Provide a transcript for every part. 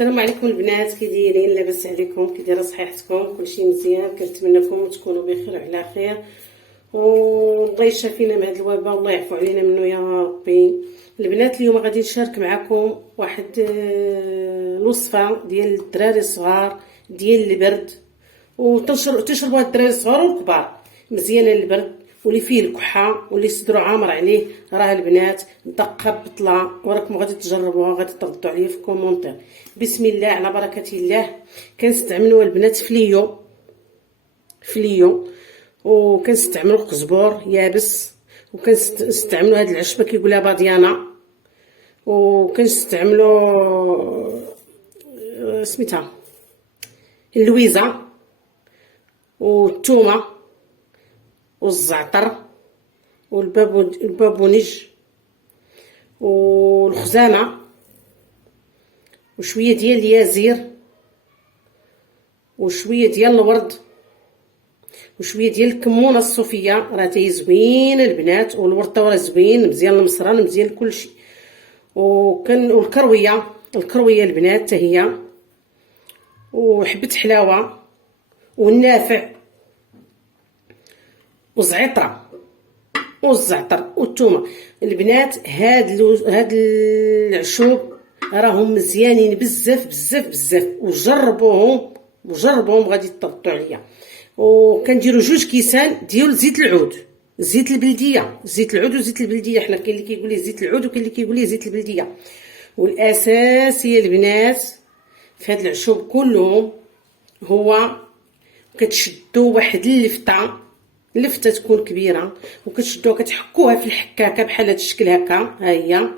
السلام عليكم البنات، كي دايرين؟ لاباس عليكم؟ كي دايره صحيحتكم؟ كلشي مزيان؟ كنتمنىكم تكونوا بخير وعلى خير، والله يشافينا من هذا الوباء والله يعفو علينا منه يا ربي. البنات اليوم غادي نشارك معكم واحد الوصفه ديال الدراري الصغار ديال البرد، وتشربوها الدراري الصغار والكبار، مزيانه للبرد واللي فيه الكحه واللي صدرو عامر عليه. راه البنات دقه بطله وراكم غادي تجربوها، غادي تردوا عليا في كومونتير. بسم الله على بركه الله. كنستعملوا البنات فليو وكنستعملوا قزبور يابس، وكنستعملوا هاد العشبه كيقولها باديانا، وكنستعملوا سميتها اللويزه والثومه والزعتر والبابونج والخزامه وشويه ديال اليازير وشويه ديال الورد وشويه ديال الكمونه الصوفيه، راه تاهي زوينه البنات، والورد راه زوين مزيان المصران مزيان كلشي. والكرويه البنات حتى هي، وحبه حلاوه والنافع وزعتره والزعتر والثومه. البنات هاد العشوب راهم مزيانين بزاف بزاف بزاف، وجربوهم غادي تردوا عليا. وكنديروا 2 كيسان ديال زيت العود، زيت البلديه، زيت العود وزيت البلديه. حنا كاين اللي كيقول ليه زيت العود وكاين اللي كيقول ليه زيت البلديه. والاساس يا البنات في هاد العشوب كلهم هو كتشدوا واحد اللفته تكون كبيره، وكتشدوها كتحكوها في الحكاكه بحال هاد الشكل هكا، ها هي.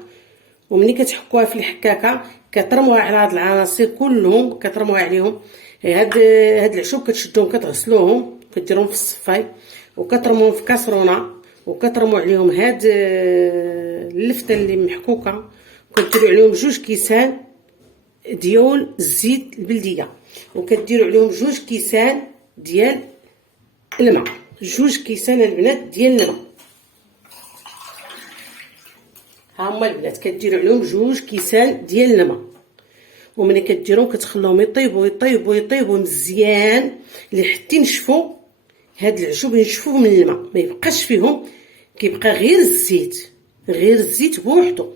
ومني كتحكوها في الحكاكه كترموها على هاد العناصر كلهم، كترموها عليهم. هاد العشوب كتشدوهم كتغسلوهم كديروهم في الصفاي وكترموهم في كاسرونه، وكترموا عليهم هاد اللفته اللي محكوكه، وكديروا عليهم 2 كيسان ديال الزيت البلديه، وكديروا عليهم 2 كيسان ديال الماء، 2 كيسان البنات ديال الماء. ها هما البنات كديروا عليهم 2 كيسان ديال الماء، وملي كديروهم كتخلوهم يطيبوا مزيان لحتى ينشفوا. هاد العشوب ينشفوه من الماء، ما يبقاش فيهم، كيبقى غير الزيت بوحدو.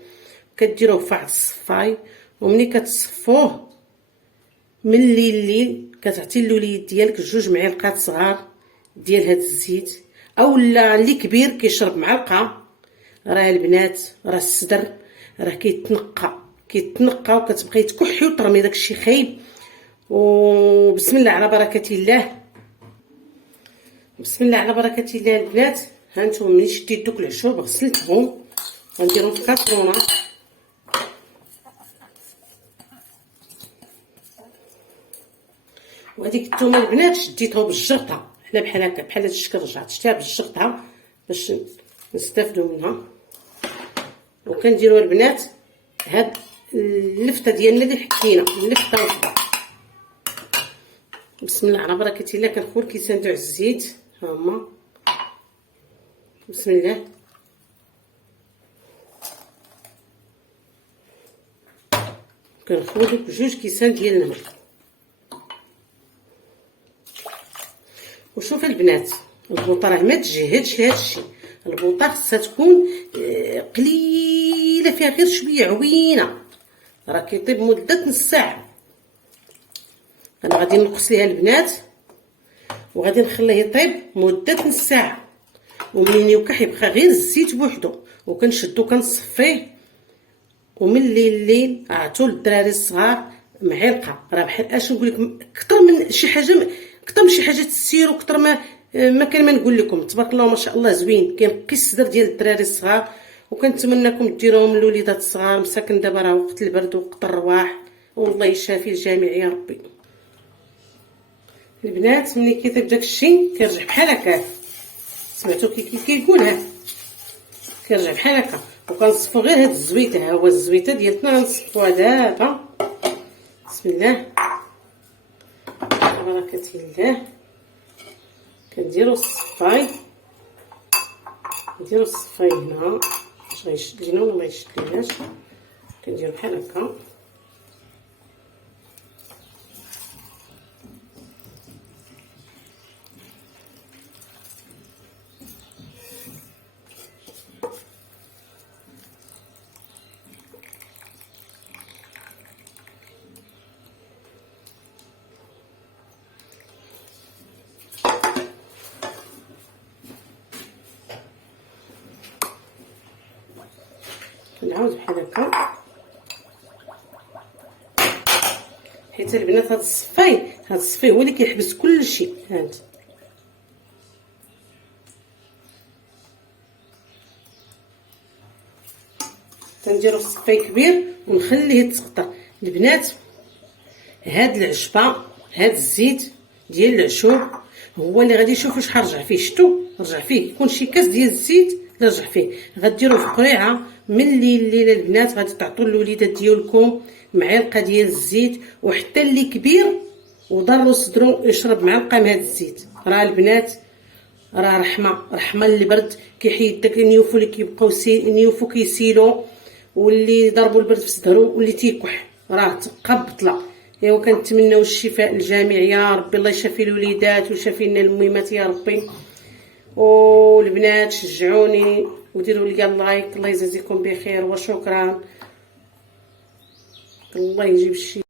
كديروه في واحد الصفاي، وملي كتصفوه من الليل كتعطي الوليد ديالك 2 معالق صغار ديال هاد الزيت، اولا اللي كبير كيشرب معلقه. راه البنات راه الصدر راه كيتنقى وكتبقاي تكحي وترمي داكشي خايب. وبسم الله على بركه الله، بسم الله على بركه الله البنات. ها نتوما ملي شديت دوك العشوب غسلتهم غنديرهم في كاسرونه، وهذيك الثومه البنات شديتها بالجرطه حنا بحال هكا بحال هذا الشكل، رجعت شتيها بالجرطه باش نستافدوا منها. وكنديروا البنات هاد اللفته ديالنا اللي حكينا، اللفته وحده. بسم الله على بركه الله. كنخول كيسان تاع الزيت، ها هما بسم الله. كنخول دوك 2 كيسان ديال الماء. وشوف البنات البوطه راه ما تجهدش هادشي، البوطه خصها تكون قليله فيها غير شويه عوينه، راه كيطيب مده نص ساعه. انا غادي نقص ليها البنات وغادي نخليه يطيب مده نص ساعه، ومنين يوكح يبقى غير الزيت بوحدو، وكنشدو كنصفيه. ومن الليل عطوا للدراري الصغار معلقه، راه بحال اش نقول لكم اكثر من شي حاجه، اكثر من شي حاجه تسير، واكثر ما كان ما نقول لكم. تبارك الله ما شاء الله زوين، كينقي الصدر ديال الدراري الصغار. وكنتمنىكم ديروهم للوليدات الصغار، مساكن دابا راه وقت البرد ووقت الرواح، والله يشافي الجميع يا ربي. البنات ملي كيطيب داكشي كيرجع بحال هكا، سمعتو كيقولها كيرجع بحال هكا. وكنصفو غير هاد الزويته، ها هو الزويته ديالتنا غنصفوها دابا. بسم الله بركه الله. كنديرو الصفاي هنا باش غيشد لينا ولا ما يشد ليناش. كنديرو بحال هكا نعاود بحال هكا، حيت البنات هاد الصفاي هو اللي كيحبس كلشي. هانت تنديرو الصفاي كبير ونخليه يتسقطر. البنات هاد العشبه، هاد الزيت ديال العشوب هو اللي غادي نشوفوا شحال رجع فيه. شتو رجع فيه يكون شي كاس ديال الزيت اللي رجع فيه. غديروه في قريعه من الليله البنات، غادي تعطوا الوليدات ديالكم معلقه ديال الزيت، وحتى اللي كبير وضروا صدرو يشرب معلقه من هاد الزيت. راه البنات راه رحمه للبرد، كيحيد داك النيوفو اللي كيبقاو النيوفو كيسيلو، واللي ضربوا البرد في صدرو واللي تيكح راه تبقى بطله. ايوا كنتمناو الشفاء للجميع يا ربي، الله يشافي الوليدات ويشافي لنا الميمات يا ربي. والبنات شجعوني وديروا لي اللايك، الله يجازيكم بخير وشكرا. الله يجيب الشفاء.